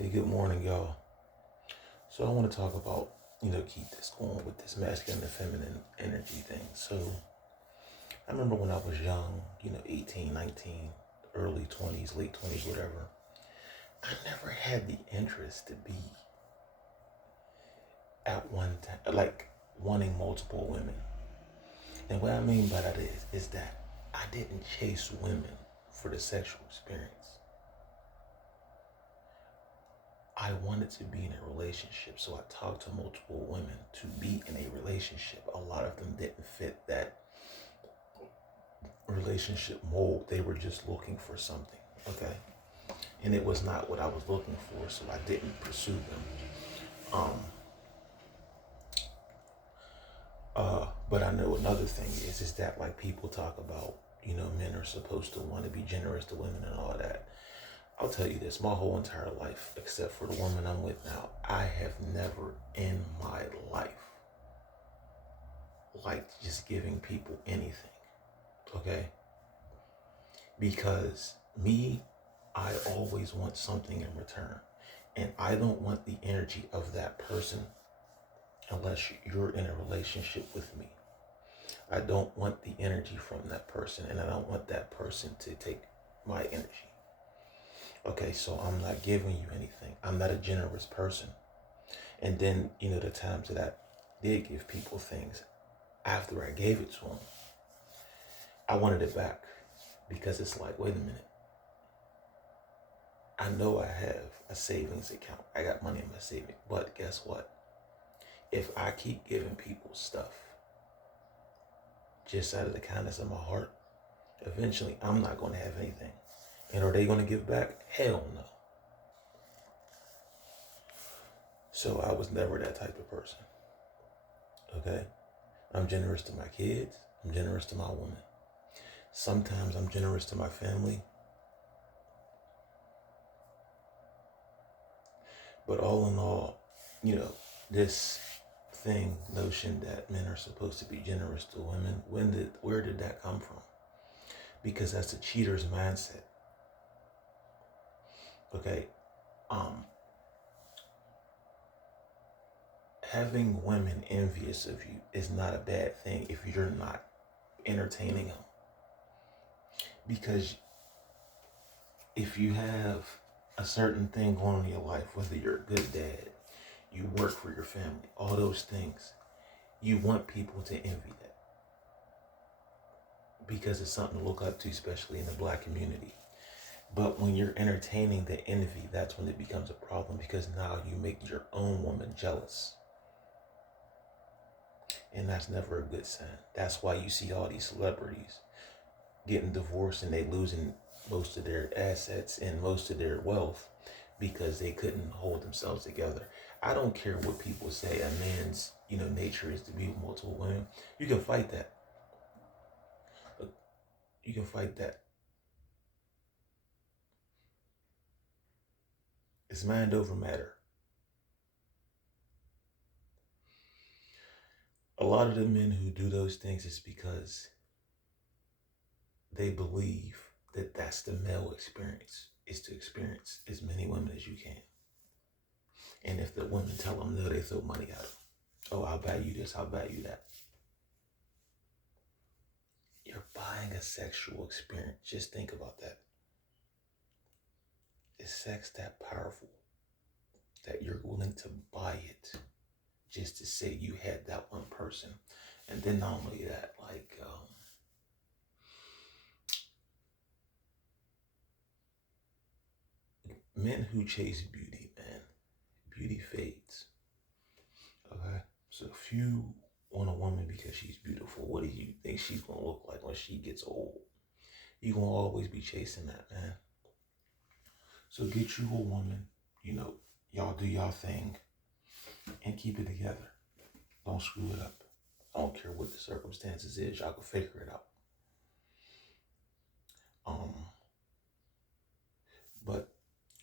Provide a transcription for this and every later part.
Hey, good morning, y'all. So I want to talk about, keep this going with this masculine and feminine energy thing. So I remember when I was young, 18, 19, early 20s, late 20s, whatever. I never had the interest to be at one time, like wanting multiple women. And what I mean by that is that I didn't chase women for the sexual experience. I wanted to be in a relationship, so I talked to multiple women to be in a relationship. A lot of them didn't fit that relationship mold. They were just looking for something, okay? And it was not what I was looking for, so I didn't pursue them. But I know another thing is that like people talk about, men are supposed to want to be generous to women and all that. I'll tell you this, my whole entire life, except for the woman I'm with now, I have never in my life liked just giving people anything, okay? Because me, I always want something in return. And I don't want the energy of that person unless you're in a relationship with me. I don't want the energy from that person, and I don't want that person to take my energy. Okay, so I'm not giving you anything. I'm not a generous person. And then, the times that I did give people things after I gave it to them, I wanted it back because it's like, wait a minute. I know I have a savings account. I got money in my savings. But guess what? If I keep giving people stuff just out of the kindness of my heart, eventually I'm not going to have anything. And are they going to give back? Hell no. So I was never that type of person. Okay? I'm generous to my kids. I'm generous to my woman. Sometimes I'm generous to my family. But all in all, this notion that men are supposed to be generous to women, where did that come from? Because that's a cheater's mindset. Okay. Having women envious of you is not a bad thing if you're not entertaining them. Because if you have a certain thing going on in your life, whether you're a good dad, you work for your family, all those things, you want people to envy that. Because it's something to look up to, especially in the Black community. But when you're entertaining the envy, that's when it becomes a problem, because now you make your own woman jealous. And that's never a good sign. That's why you see all these celebrities getting divorced and they losing most of their assets and most of their wealth because they couldn't hold themselves together. I don't care what people say a man's, nature is to be with multiple women. You can fight that. You can fight that. It's mind over matter. A lot of the men who do those things is because they believe that that's the male experience, is to experience as many women as you can. And if the women tell them no, they throw money at them. Oh, I'll buy you this, I'll buy you that. You're buying a sexual experience. Just think about that. Is sex that powerful that you're willing to buy it just to say you had that one person? And then not only that, men who chase beauty, man, beauty fades. Okay? So if you want a woman because she's beautiful, what do you think she's going to look like when she gets old? You're going to always be chasing that, man. So get you a woman, y'all do y'all thing and keep it together. Don't screw it up. I don't care what the circumstances is. Y'all can figure it out. But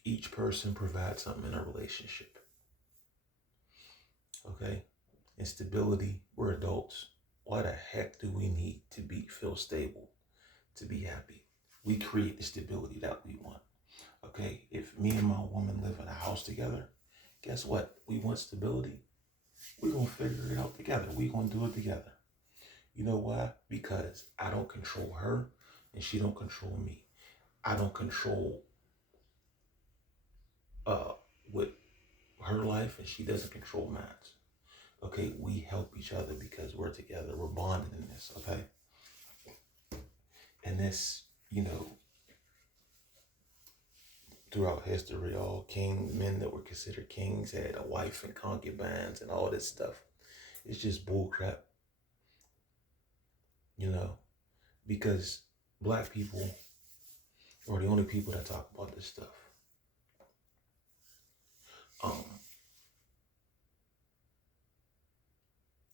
each person provides something in a relationship. Okay? And stability, we're adults. Why the heck do we need to feel stable, to be happy? We create the stability that we want. Okay? If me and my woman live in a house house together. Guess what? We want stability. We're going to figure it out together. We're going to do it together. You know why? Because I don't control her and she don't control me. I don't control what her life and she doesn't control mine. Okay, we help each other because we're together. We're bonded in this, okay? And this, throughout history, all men that were considered kings had a wife and concubines and all this stuff. It's just bullcrap, because black people are the only people that talk about this stuff.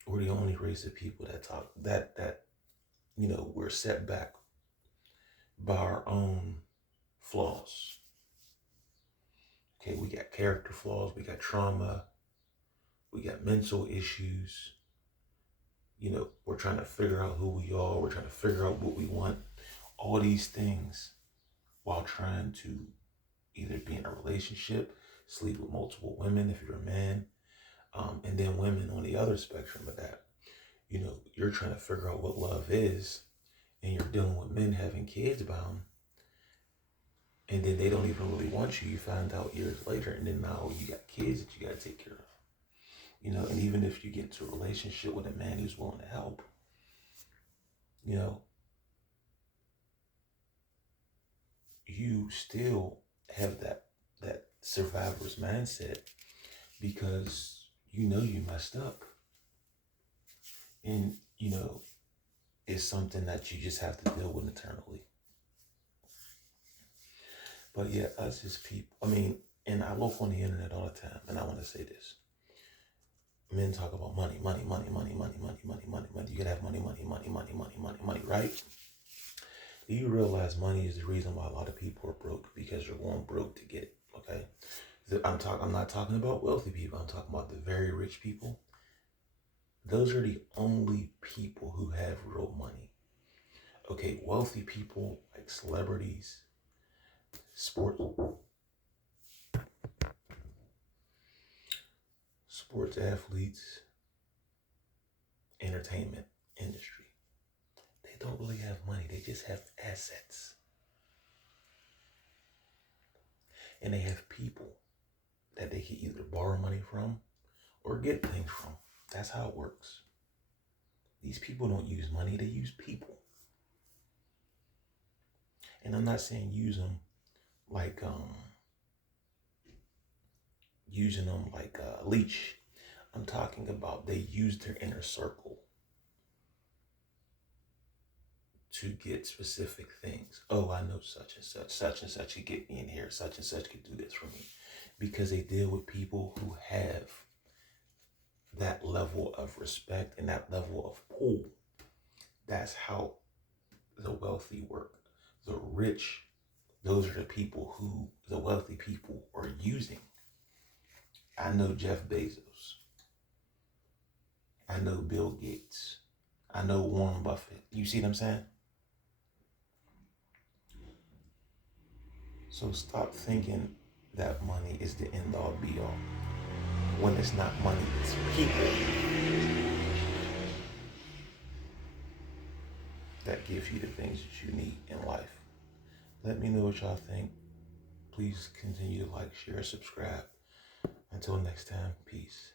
We're the only race of people that talk that we're set back by our own flaws. Okay, we got character flaws, we got trauma, we got mental issues. We're trying to figure out who we are, we're trying to figure out what we want, all these things while trying to either be in a relationship, sleep with multiple women if you're a man, and then women on the other spectrum of that. You're trying to figure out what love is, and you're dealing with men having kids bound, and then they don't even really want you. You find out years later, and then now you got kids that you got to take care of. And even if you get into a relationship with a man who's willing to help, you still have that survivor's mindset because you messed up. And, it's something that you just have to deal with internally. But yeah, us as people, and I look on the internet all the time, and I want to say this. Men talk about money, money, money, money, money, money, money, money, money. You gotta have money, money, money, money, money, money, money, right? Do you realize money is the reason why a lot of people are broke? Because you're going broke to get it, okay? I'm not talking about wealthy people. I'm talking about the very rich people. Those are the only people who have real money. Okay, wealthy people like celebrities, sports athletes, entertainment industry. They don't really have money. They just have assets. And they have people that they can either borrow money from or get things from. That's how it works. These people don't use money, they use people. And I'm not saying use them like using them like a leech. I'm talking about they use their inner circle to get specific things. Oh, I know such and such could get me in here, such and such could do this for me. Because they deal with people who have that level of respect and that level of pull. That's how the wealthy work. The rich, those are the people who the wealthy people are using. I know Jeff Bezos. I know Bill Gates. I know Warren Buffett. You see what I'm saying? So stop thinking that money is the end all be all. When it's not money, it's people that give you the things that you need in life. Let me know what y'all think. Please continue to like, share, subscribe. Until next time, peace.